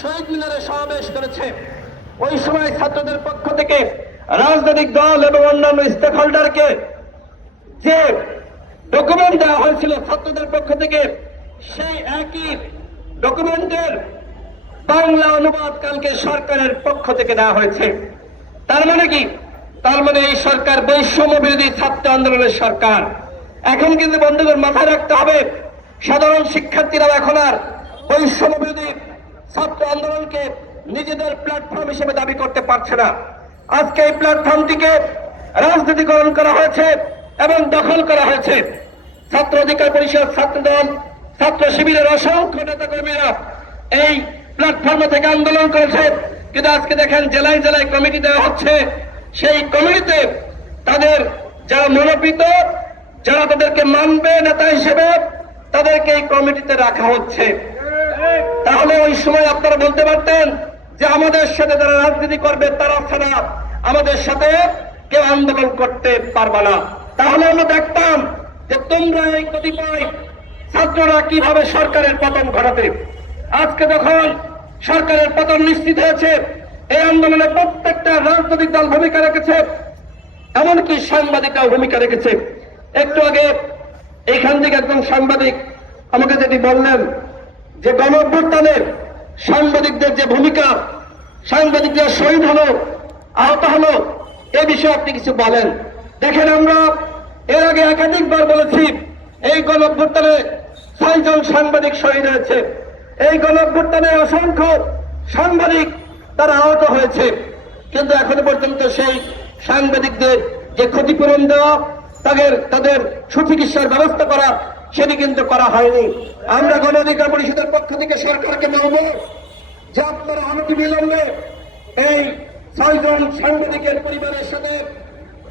শহীদ মিনারে সমাবেশ করেছে। ওই সময় ছাত্রদের পক্ষ থেকে রাজনৈতিক দল এবং অন্যান্য স্টেক হোল্ডারকে যে ডকুমেন্ট দেওয়া হয়েছিল ছাত্রদের পক্ষ থেকে, সেই একই ডকুমেন্টের বাংলা অনুবাদ কালকে সরকারের পক্ষ থেকে দেওয়া হয়েছে। তার মানে কি? তার মানে এই সরকার বৈষম্য বিরোধী ছাত্র আন্দোলনের সরকার। এখন কিন্তু বন্ধুদের মাথায় রাখতে হবে, সাধারণ শিক্ষার্থীরা এখন আর বৈষম্য বিরোধী ছাত্র আন্দোলনকে নিজেদের প্ল্যাটফর্ম হিসেবে দাবি করতে পারছে না। আজকে এই প্ল্যাটফর্মটিকে রাজনীতিকরণ করা হয়েছে এবং দখল করা হয়েছে। ছাত্র অধিকার পরিষদ, ছাত্রদল, ছাত্র শিবিরের অসংখ্য নেতাকর্মীরা এই প্ল্যাটফর্ম থেকে আন্দোলন করেছে, কিন্তু আজকে দেখেন জেলায় জেলায় কমিটি দেওয়া হচ্ছে। সেই কমিটিতে তাদের যারা মনোনীত, যারা তাদেরকে মানবে নেতা হিসেবে, তাদেরকে এই কমিটিতে রাখা হচ্ছে। তাহলে ওই সময় আপনারা বলতে পারতেন যে আমাদের সাথে যারা রাজনীতি করবে তারা ছাড়া আমাদের সাথে কেউ আন্দোলন করতে পারবে না। তাহলে আমরা দেখতাম যে তোমরা এই কতিপয় ছাত্ররা কিভাবে সরকারের পতন ঘটাতে। আজকে যখন সরকারের পতন নিশ্চিত হয়েছে, এই আন্দোলনে প্রত্যেকটা রাজনৈতিক দল ভূমিকা রেখেছে, এমনকি সাংবাদিকরাও ভূমিকা রেখেছে। একটু আগে এইখান থেকে একজন সাংবাদিক আমাকে যেটি বললেন যে গণঅভ্যুত্থানে সাংবাদিকদের যে ভূমিকা, সাংবাদিকরা শহীদ হলো, আহত হলো, এ বিষয়ে আপনি কিছু বলেন। দেখেন, আমরা এর আগে একাধিকবার বলেছি এই গণঅভ্যুত্থানে 6 জন সাংবাদিক শহীদ হয়েছে। এই গণঅভ্যুত্থানে অসংখ্য সাংবাদিক তারা আহত হয়েছে, কিন্তু এখনো পর্যন্ত সেই সাংবাদিকদের যে ক্ষতিপূরণ দেওয়া, তাদের সুচিকিৎসার ব্যবস্থা করা, সেটি কিন্তু করা হয়নি। আমরা গণ অধিকার পরিষদের পক্ষ থেকে সরকারকে বলবো যে আপনারা অনতিবিলম্বে এই 6 জন সাংবাদিকের পরিবারের সাথে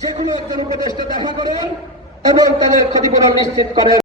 যে কোনো একজন উপদেষ্টা দেখা করেন এবং তাদের ক্ষতিপূরণ নিশ্চিত করেন।